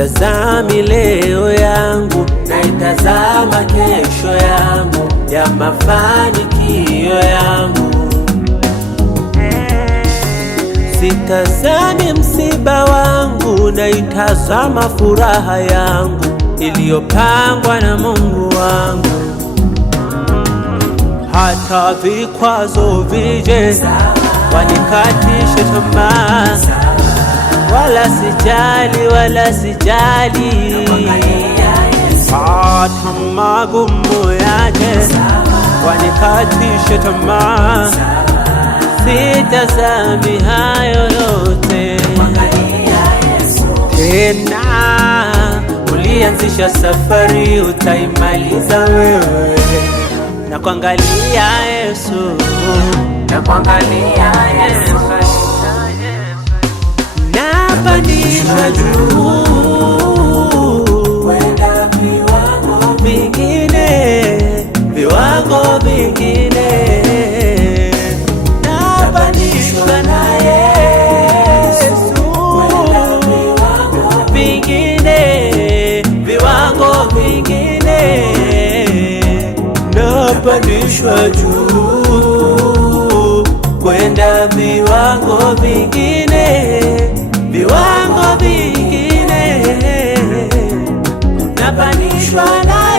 Sitazami leo yangu, naitazama kesho yangu, ya mafanikio yangu. Sitazami msiba wangu, naitazama furaha yangu iliyopangwa na Mungu wangu. Hata vikwazo vije wanikatishe tamaa, wala sijali, wala sijali. Hata magumu yaje wanikatishe tamaa, sitazami hayo yote tena. Ulianzisha safari, utaimaliza wewe. Na kuangalia Yesu, na kuangalia Yesu. Napandishwa juu kwenda viwango vingine, viwango vingine. Napandishwa na Yesu kwenda viwango vingine, viwango vingine. Napandishwa juu kwenda viwango vingine, viwango vingine. Napandishwa na